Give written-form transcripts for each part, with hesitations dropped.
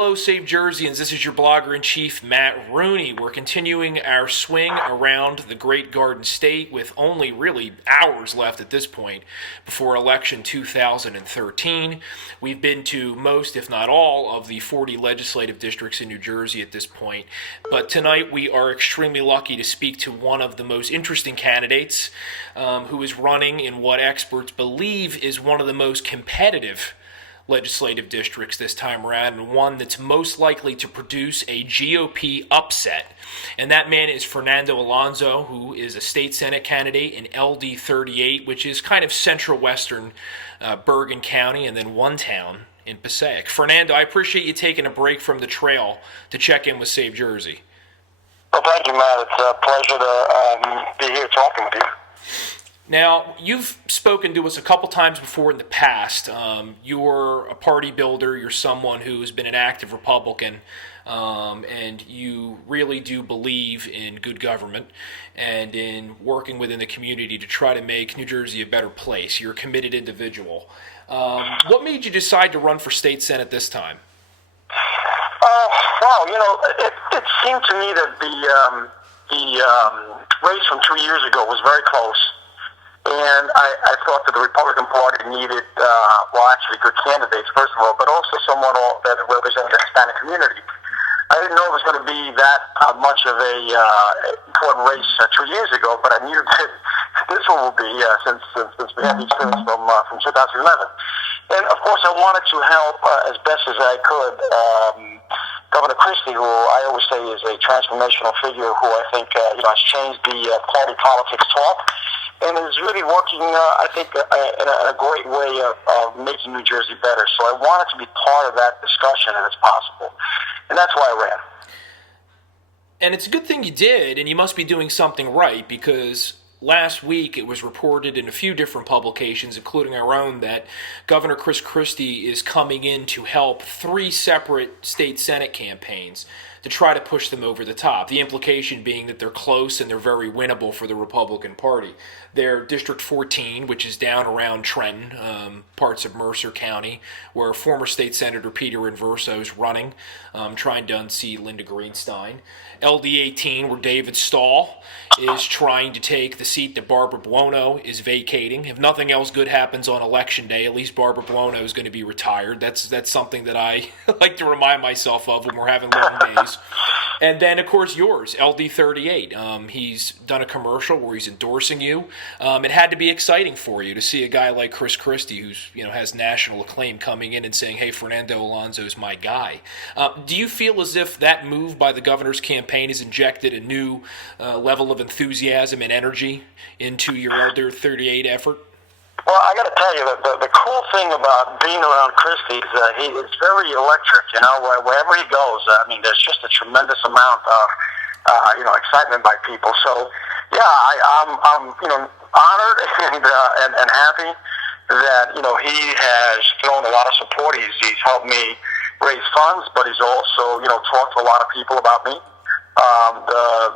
Hello, Save Jerseyans. This is your blogger-in-chief, Matt Rooney. We're continuing our swing around the great Garden State with only really hours left at this point before election 2013. We've been to most, if not all, of the 40 legislative districts in New Jersey at this point. But tonight we are extremely lucky to speak to one of the most interesting candidates who is running in what experts believe is one of the most competitive legislative districts this time around, and one that's most likely to produce a GOP upset. And that man is Fernando Alonso, who is a state Senate candidate in LD 38, which is kind of central western Bergen County, and then one town in Passaic. Fernando, I appreciate you taking a break from the trail to check in with Save Jersey. Well, thank you, Matt. It's a pleasure to be here talking with you. Now, you've spoken to us a couple times before in the past. You're a party builder. You're someone who has been an active Republican, and you really do believe in good government and in working within the community to try to make New Jersey a better place. You're a committed individual. What made you decide to run for state senate this time? Well, it seemed to me that the race from 2 years ago was very close. And I thought that the Republican Party needed, actually good candidates, first of all, but also someone that represented the Hispanic community. I didn't know it was going to be that much of a important race 2 years ago, but I knew that this one will be since we had the experience from 2011. And, of course, I wanted to help as best as I could Governor Christie, who I always say is a transformational figure who I think has changed the party politics talk. And is really working, I think, in a great way of making New Jersey better. So I wanted to be part of that discussion if it's possible. And that's why I ran. And it's a good thing you did, and you must be doing something right, because last week it was reported in a few different publications, including our own, that Governor Chris Christie is coming in to help 3 separate state Senate campaigns to try to push them over the top. The implication being that they're close and they're very winnable for the Republican Party. They're District 14, which is down around Trenton, parts of Mercer County, where former State Senator Peter Inverso is running, trying to unseat Linda Greenstein. LD 18, where David Stahl is trying to take the seat that Barbara Buono is vacating. If nothing else good happens on Election Day, at least Barbara Buono is going to be retired. That's something that I like to remind myself of when we're having long days. And then, of course, yours, LD 38. He's done a commercial where he's endorsing you. It had to be exciting for you to see a guy like Chris Christie, who's has national acclaim, coming in and saying, "Hey, Fernando Alonso's my guy." Do you feel as if that move by the governor's campaign has injected a new level of enthusiasm and energy into your LD 38 effort? Well, I got to tell you, the cool thing about being around Christie is he is very electric. Wherever he goes, there's just a tremendous amount of excitement by people. So, yeah, I'm honored and happy that he has thrown a lot of support. He's helped me raise funds, but he's also talked to a lot of people about me.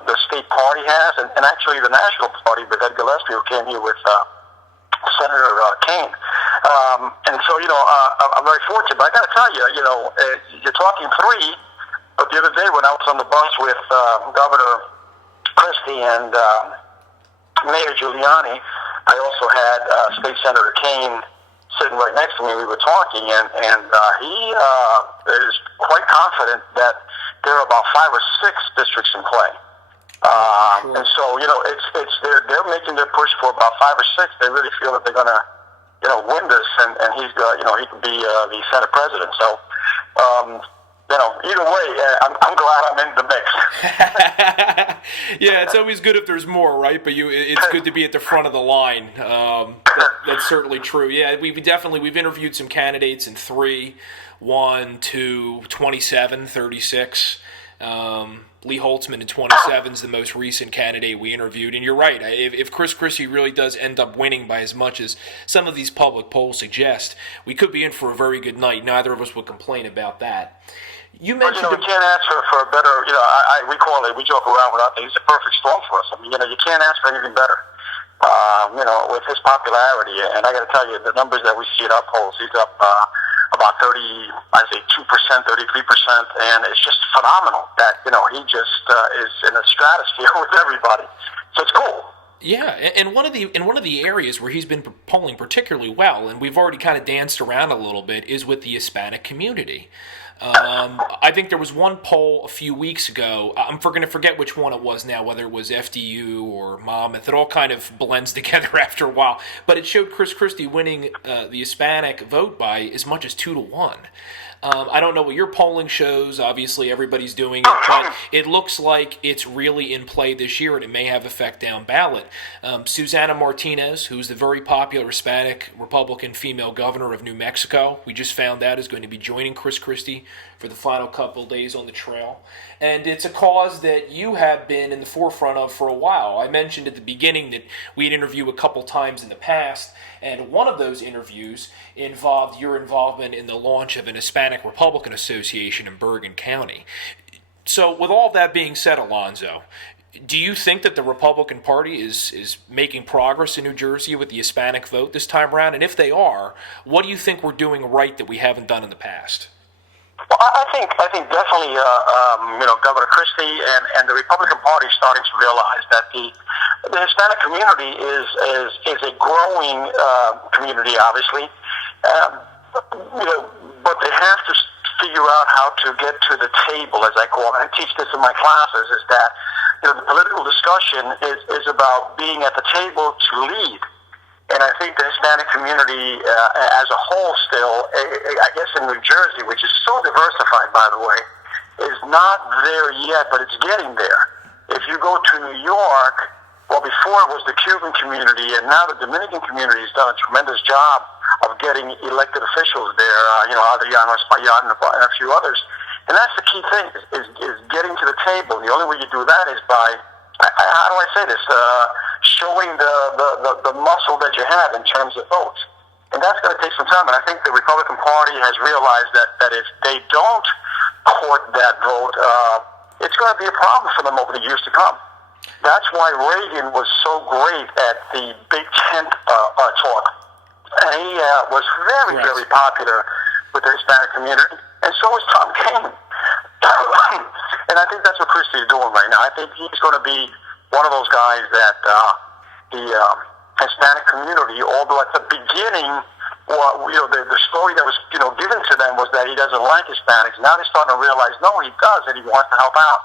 The state party has, and actually the national party with Ed Gillespie, who came here with Senator Kane. And so, I'm very fortunate. But I got to tell you, you're talking 3, but the other day when I was on the bus with Governor Christie and Mayor Giuliani, I also had State Senator Kane sitting right next to me. We were talking, and he is quite confident that there are about 5 or 6 districts in play. Sure. And so, they're making their push for about 5 or 6. They really feel that they're going to, win this, and he's, he can be the Senate president. So, either way, I'm glad I'm in the mix. Yeah, it's always good if there's more, right? But it's good to be at the front of the line. That's certainly true. Yeah, we've interviewed some candidates in 3, 1, 2, 27, 36. Lee Holtzman in 27 is the most recent candidate we interviewed. And you're right. If Chris Christie really does end up winning by as much as some of these public polls suggest, we could be in for a very good night. Neither of us would complain about that. You mentioned we can't ask for a better, we joke around without that. He's a perfect storm for us. You can't ask for anything better. With his popularity. And I got to tell you, the numbers that we see at our polls, he's up about 2%, 33%, and it's just phenomenal that he just is in the stratosphere with everybody. So it's cool. Yeah, and one of the areas where he's been polling particularly well, and we've already kind of danced around a little bit, is with the Hispanic community. I think there was one poll a few weeks ago. I'm going to forget which one it was now, whether it was FDU or Monmouth. It all kind of blends together after a while. But it showed Chris Christie winning the Hispanic vote by as much as 2-1. I don't know what your polling shows. Obviously, everybody's doing it, but it looks like it's really in play this year, and it may have effect down ballot. Susana Martinez, who's the very popular Hispanic Republican female governor of New Mexico, we just found out is going to be joining Chris Christie for the final couple days on the trail. And it's a cause that you have been in the forefront of for a while. I mentioned at the beginning that we'd interviewed a couple times in the past, and one of those interviews involved your involvement in the launch of an Hispanic Republican Association in Bergen County. So with all that being said, Alonso, do you think that the Republican Party is making progress in New Jersey with the Hispanic vote this time around? And if they are, what do you think we're doing right that we haven't done in the past? Well, I think definitely, Governor Christie and the Republican Party is starting to realize that the Hispanic community is a growing community, obviously, but they have to figure out how to get to the table, as I call it. I teach this in my classes, is that the political discussion is about being at the table to lead. And I think the Hispanic community as a whole still, I guess in New Jersey, which is so diversified, by the way, is not there yet, but it's getting there. If you go to New York, well, before it was the Cuban community, and now the Dominican community has done a tremendous job of getting elected officials there, Adriano Espaillat and a few others. And that's the key thing, is getting to the table. And the only way you do that is by, how do I say this, showing the muscle that you have in terms of votes. And that's going to take some time. And I think the Republican Party has realized that if they don't court that vote, it's going to be a problem for them over the years to come. That's why Reagan was so great at the Big Tent talk. And he was very, very popular with the Hispanic community. And so is Tom Kaine. And I think that's what Christie is doing right now. I think he's going to be one of those guys that the Hispanic community, although at the beginning, the story that was given to them was that he doesn't like Hispanics. Now they're starting to realize, no, he does, and he wants to help out.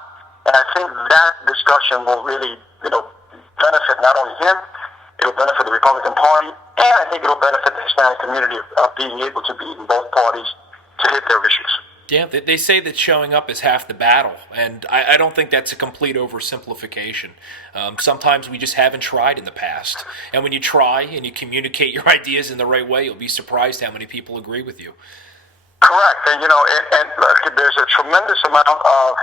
And I think that discussion will really, benefit not only him, it'll benefit the Republican Party, and I think it'll benefit the Hispanic community of being able to be in both parties to hit their issues. Yeah, they say that showing up is half the battle, and I don't think that's a complete oversimplification. Sometimes we just haven't tried in the past, and when you try and you communicate your ideas in the right way, you'll be surprised how many people agree with you. Correct, and look, there's a tremendous amount of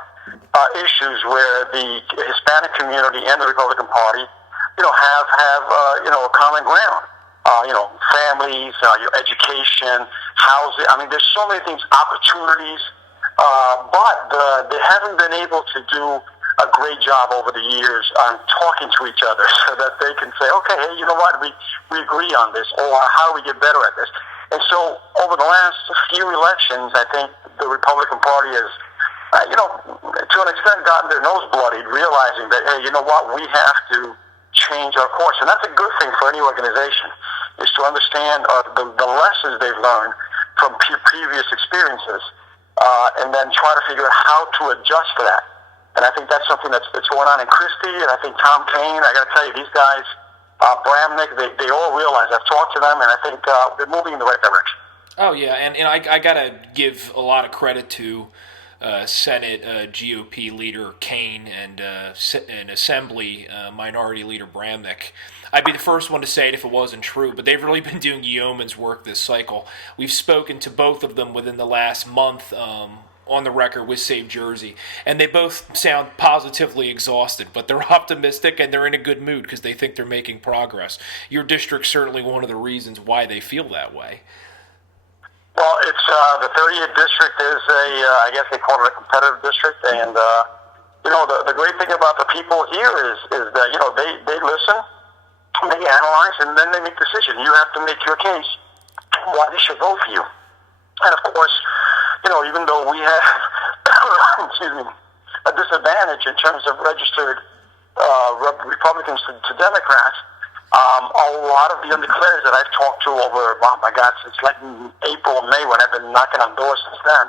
issues where the Hispanic community and the Republican Party, have a common ground. Families, your education, housing. I mean, there's so many things, opportunities, but they haven't been able to do a great job over the years on talking to each other so that they can say, okay, hey, you know what, we agree on this, or how do we get better at this? And so over the last few elections, I think the Republican Party has, to an extent gotten their nose bloodied, realizing that, hey, you know what, we have to change our course. And that's a good thing for any organization, is to understand the lessons they've learned from previous experiences, and then try to figure out how to adjust for that. And I think that's something that's going on in Christie, and I think Tom Kaine, I got to tell you, these guys, Bramnick, they all realize. I've talked to them, and I think they're moving in the right direction. Oh, yeah, and I got to give a lot of credit to Senate GOP leader Kaine and Assembly Minority Leader Bramnick. I'd be the first one to say it if it wasn't true, but they've really been doing yeoman's work this cycle. We've spoken to both of them within the last month on the record with Save Jersey, and they both sound positively exhausted, but they're optimistic and they're in a good mood because they think they're making progress. Your district's certainly one of the reasons why they feel that way. Well, it's the 30th district is I guess they call it a competitive district, and the great thing about the people here is that they listen, they analyze, and then they make decisions. You have to make your case why they should vote for you. And of course, even though we have, excuse me, a disadvantage in terms of registered Republicans to Democrats, a lot of the undeclared that I've talked to over, oh my God, since like April or May when I've been knocking on doors since then,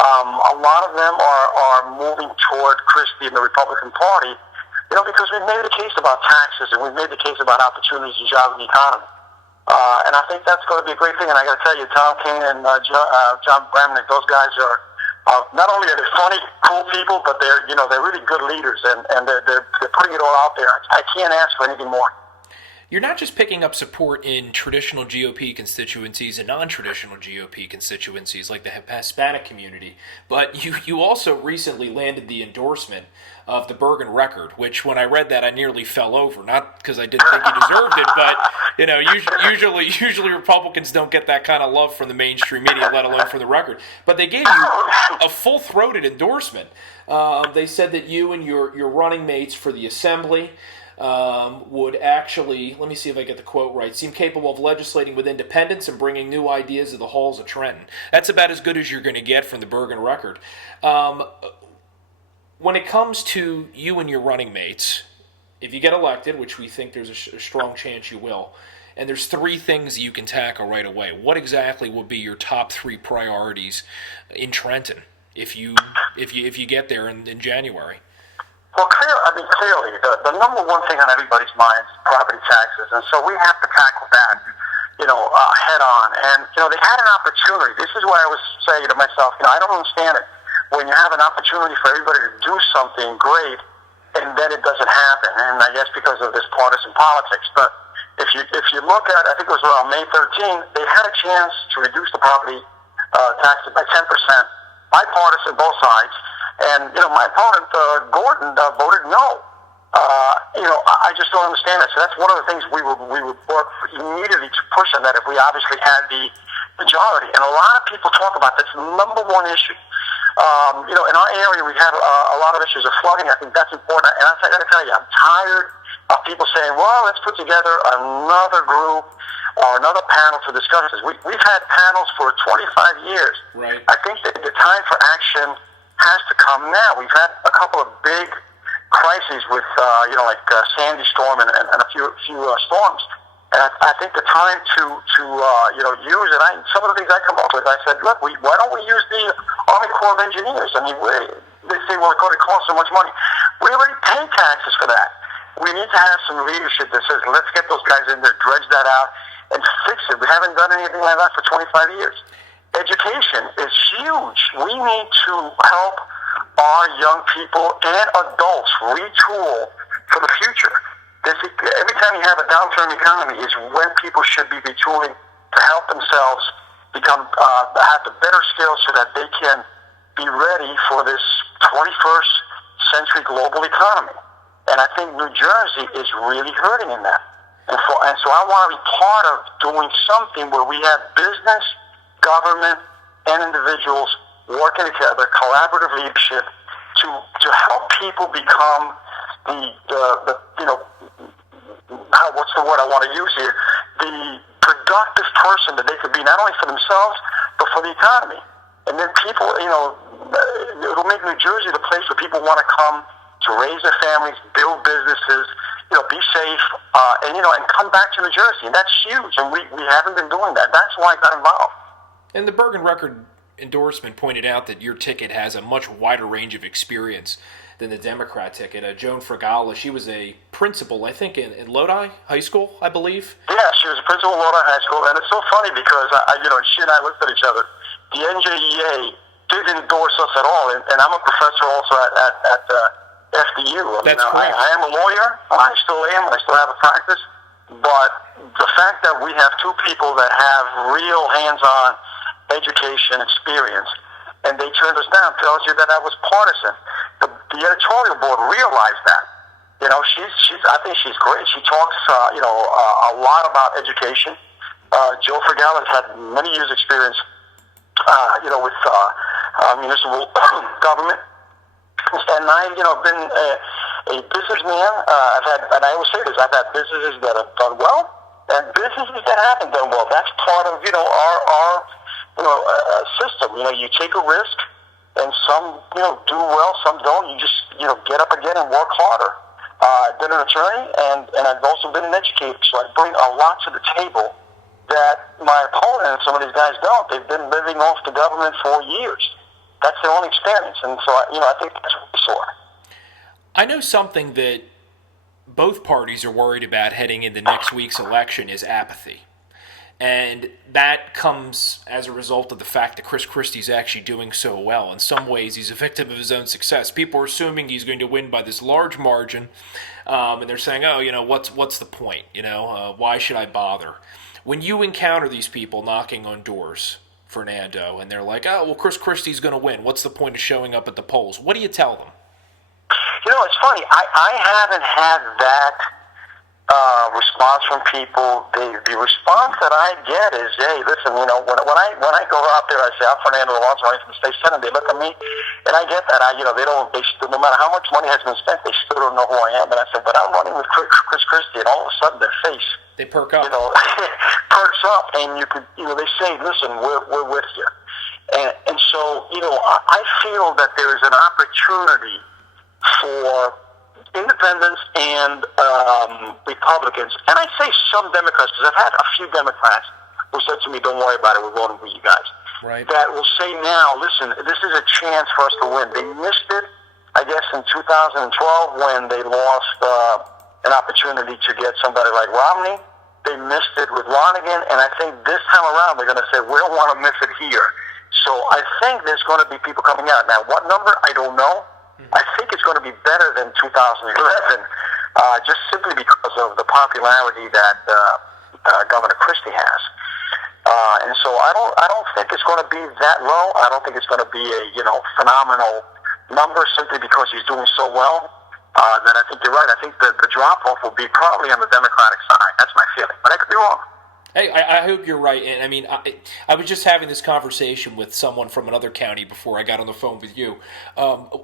a lot of them are moving toward Christie and the Republican Party, because we've made the case about taxes and we've made the case about opportunities and jobs in the economy. And I think that's going to be a great thing. And I got to tell you, Tom King and John Bramnick, those guys are not only are they funny, cool people, but they're really good leaders, and they're putting it all out there. I can't ask for anything more. You're not just picking up support in traditional GOP constituencies and non-traditional GOP constituencies like the Hispanic community, but you also recently landed the endorsement of the Bergen Record, which when I read that I nearly fell over. Not because I didn't think you deserved it, but usually Republicans don't get that kind of love from the mainstream media, let alone from the Record. But they gave you a full-throated endorsement. They said that you and your running mates for the Assembly would actually, let me see if I get the quote right, seem capable of legislating with independence and bringing new ideas to the halls of Trenton. That's about as good as you're going to get from the Bergen Record. When it comes to you and your running mates, if you get elected, which we think there's a strong chance you will, and there's three things you can tackle right away, what exactly will be your top three priorities in Trenton if you get there in January? Well, clearly, the number one thing on everybody's mind is property taxes, and so we have to tackle that, head on. And they had an opportunity. This is why I was saying to myself, I don't understand it when you have an opportunity for everybody to do something great, and then it doesn't happen. And I guess because of this partisan politics. But if you look at, I think it was around May 13, they had a chance to reduce the property taxes by 10%, bipartisan, both sides. And, my opponent, Gordon, voted no. I just don't understand that. So that's one of the things we would work immediately to push on that if we obviously had the majority. And a lot of people talk about this number one issue. In our area, we had a lot of issues of flooding. I think that's important. And I got to tell you, I'm tired of people saying, well, let's put together another group or another panel to discuss this. We've had panels for 25 years. Right. I think that the time for action has to come now. We've had a couple of big crises with, Sandy Storm and a few storms. And I think the time to use it. Some of the things I come up with, I said, look, why don't we use the Army Corps of Engineers? I mean, they say, well, it costs so much money. We already pay taxes for that. We need to have some leadership that says, let's get those guys in there, dredge that out, and fix it. We haven't done anything like that for 25 years. Education is huge. We need to help our young people and adults retool for the future. Every time you have a downturn economy is when people should be retooling to help themselves have the better skills so that they can be ready for this 21st century global economy. And I think New Jersey is really hurting in that. And so I want to be part of doing something where we have business, government, and individuals working together, collaborative leadership to help people become what's the word I want to use here, the productive person that they could be, not only for themselves, but for the economy. And then people, it'll make New Jersey the place where people want to come to raise their families, build businesses, be safe, and come back to New Jersey. And that's huge, and we haven't been doing that. That's why I got involved. And the Bergen Record endorsement pointed out that your ticket has a much wider range of experience than the Democrat ticket. Joan Fragala, she was a principal, I think, in Lodi High School, I believe. Yeah, she was a principal at Lodi High School, and it's so funny because she and I looked at each other. The NJEA didn't endorse us at all, and I'm a professor also at FDU. That's correct. I am a lawyer. I still am. I still have a practice. But the fact that we have two people that have real hands-on education experience, and they turned us down, tells you that I was partisan. The editorial board realized that. I think she's great. She talks, a lot about education. Joe Fragala has had many years' experience, with municipal government. And I've, been a businessman. And I always say this, I've had businesses that have done well, and businesses that haven't done well. That's part of, our system. You take a risk, and some do well, some don't. You just get up again and work harder. I've been an attorney, and I've also been an educator, so I bring a lot to the table that my opponent and some of these guys don't. They've been living off the government for years. That's their own experience, and so I think that's what we saw. I know something that both parties are worried about heading into next week's election is apathy. And that comes as a result of the fact that Chris Christie's actually doing so well. In some ways, he's a victim of his own success. People are assuming he's going to win by this large margin, and they're saying, what's the point? Why should I bother? When you encounter these people knocking on doors, Fernando, and they're like, Chris Christie's going to win. What's the point of showing up at the polls? What do you tell them? It's funny. I haven't had that response from people. The response that I get is, hey, listen, when I go out there, I say, I'm Fernando Alonso, I'm from the state senate. They look at me, and I get that. No matter how much money has been spent, they still don't know who I am. And I said, but I'm running with Chris Christie, and all of a sudden their face, they perk up. Perks up, and they say, listen, we're with you. And so, I feel that there is an opportunity for independents and Republicans, and I say some Democrats, because I've had a few Democrats who said to me, don't worry about it, we're voting for you guys. Right. That will say now, listen, this is a chance for us to win. They missed it, I guess, in 2012 when they lost an opportunity to get somebody like Romney. They missed it with Lonigan, and I think this time around they're going to say, we don't want to miss it here. So I think there's going to be people coming out. Now, what number, I don't know. I think it's going to be better than 2011, just simply because of the popularity that Governor Christie has. And so I don't think it's going to be that low. I don't think it's going to be a phenomenal number simply because he's doing so well. That I think you're right. I think the drop off will be probably on the Democratic side. That's my feeling, but I could be wrong. Hey, I hope you're right. And I mean, I was just having this conversation with someone from another county before I got on the phone with you.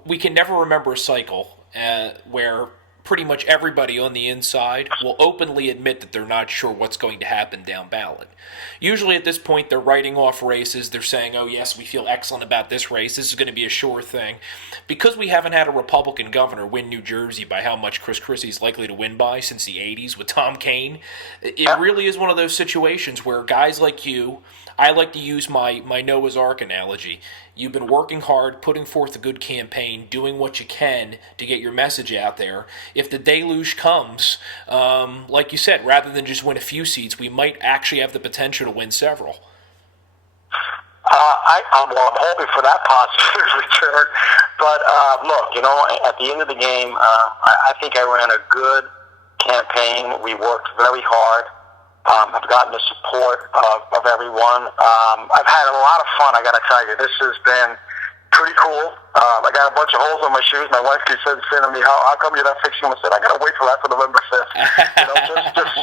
We can never remember a cycle where pretty much everybody on the inside will openly admit that they're not sure what's going to happen down ballot. Usually at this point, they're writing off races. They're saying, oh, yes, we feel excellent about this race. This is going to be a sure thing. Because we haven't had a Republican governor win New Jersey by how much Chris Christie is likely to win by since the 80s with Tom Kaine, it really is one of those situations where guys like you, I like to use my Noah's Ark analogy. You've been working hard, putting forth a good campaign, doing what you can to get your message out there. If the deluge comes, like you said, rather than just win a few seats, we might actually have the potential to win several. I'm hoping for that positive return. But look, at the end of the game, I think I ran a good campaign. We worked very hard. I've gotten the support of everyone. I've had a lot of fun, I got to tell you. This has been pretty cool. I got a bunch of holes on my shoes. My wife keeps saying to me, how come you're not fixing them? I said, I got to wait till after November 5th.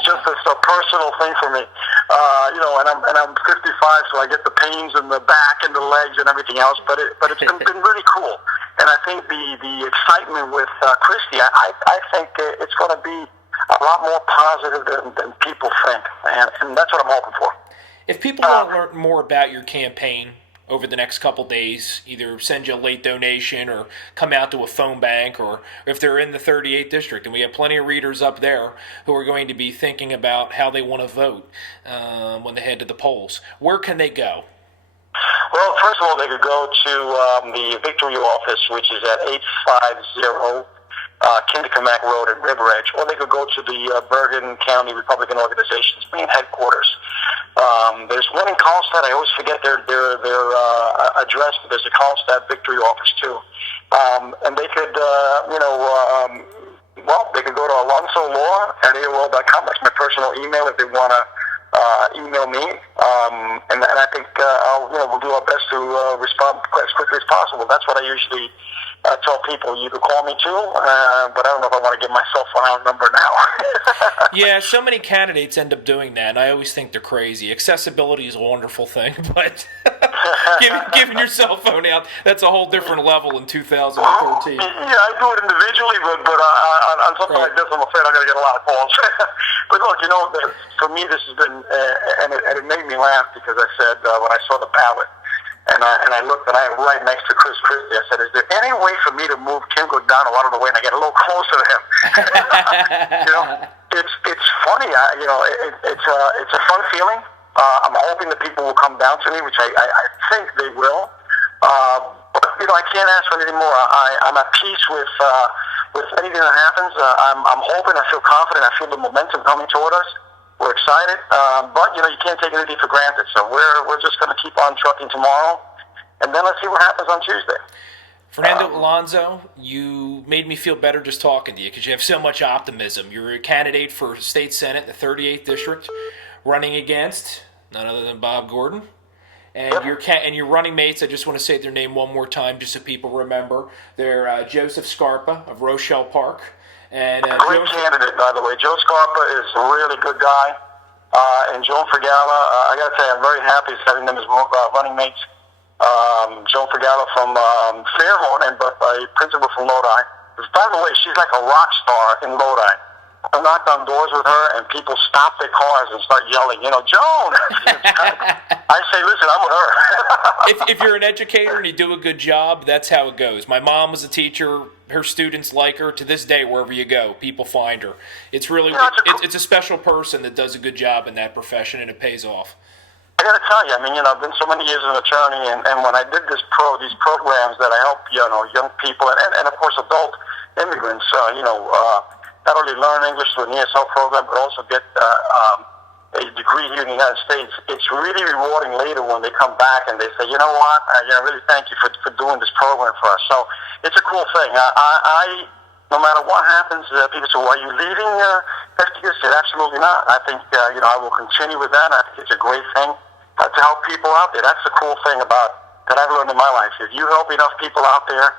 Just as a personal thing for me. And I'm 55, so I get the pains in the back and the legs and everything else. But it's been really cool. And I think the excitement with Christie, I think it's going to be a lot more positive than people think, and that's what I'm hoping for. If people want to learn more about your campaign over the next couple days, either send you a late donation or come out to a phone bank, or if they're in the 38th district, and we have plenty of readers up there who are going to be thinking about how they want to vote when they head to the polls, where can they go? Well, first of all, they could go to the Victory office, which is at 850 Kinderkamack Road at River Edge, or they could go to the Bergen County Republican Organization's main headquarters. There's one in Carlstadt. I always forget their address, but there's a Carlstadt Victory office too. And they could, they could go to alonsolaw@aol.com. That's my personal email if they want to email me. And I think we'll do our best to respond as quickly as possible. That's what I usually tell people. You can call me too, but I don't know if I want to give my cell phone number now. Yeah, so many candidates end up doing that, and I always think they're crazy. Accessibility is a wonderful thing, but Giving your cell phone out, that's a whole different level in 2013. Yeah, I do it individually, but on something Right. like this, I'm afraid I'm going to get a lot of calls. But look, for me, this has been, and it made me laugh because I said, when I saw the ballot, and I looked, and I am right next to Chris Christie, I said, is there any way for me to move Kim Guadagno out of the way and I get a little closer to him? It's funny. It's a fun feeling. I'm hoping that people will come down to me, which I think they will. But I can't ask for anything more. I'm at peace with anything that happens. I'm hoping. I feel confident. I feel the momentum coming toward us. We're excited, but you can't take anything for granted. So we're just going to keep on trucking tomorrow, and then let's see what happens on Tuesday. Fernando Alonso, you made me feel better just talking to you because you have so much optimism. You're a candidate for state senate in the 38th district, running against none other than Bob Gordon. And your running mates, I just want to say their name one more time just so people remember. They're Joseph Scarpa of Rochelle Park. And Great candidate, by the way. Joe Scarpa is a really good guy. And Joan Fragala, I got to tell you, I'm very happy having them as running mates. Joan Fragala from Fairhorn, but a principal from Lodi. By the way, she's like a rock star in Lodi. I knocked on doors with her, and people stop their cars and start yelling, Joan! I say, listen, I'm with her. if you're an educator and you do a good job, that's how it goes. My mom was a teacher. Her students like her. To this day, wherever you go, people find her. It's really it's a special person that does a good job in that profession, and it pays off. I got to tell you, I've been so many years as an attorney, and when I did these programs that I help, young people and of course adult immigrants, not only learn English through an ESL program, but also get a degree here in the United States. It's really rewarding later when they come back and they say, you know what, I really thank you for doing this program for us. So it's a cool thing. No matter what happens, people say, well, are you leaving FTS? I said, absolutely not. I think, I will continue with that. I think it's a great thing to help people out there. That's the cool thing that I've learned in my life. If you help enough people out there,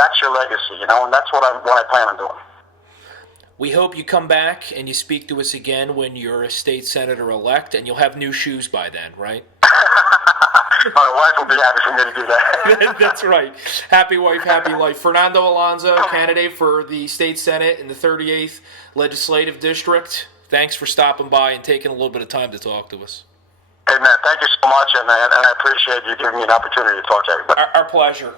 that's your legacy, and that's what I plan on doing. We hope you come back and you speak to us again when you're a state senator-elect, and you'll have new shoes by then, right? My wife will be happy for me to do that. That's right. Happy wife, happy life. Fernando Alonso, candidate for the state senate in the 38th legislative district. Thanks for stopping by and taking a little bit of time to talk to us. Hey, man, thank you so much, and I appreciate you giving me an opportunity to talk to everybody. Our pleasure.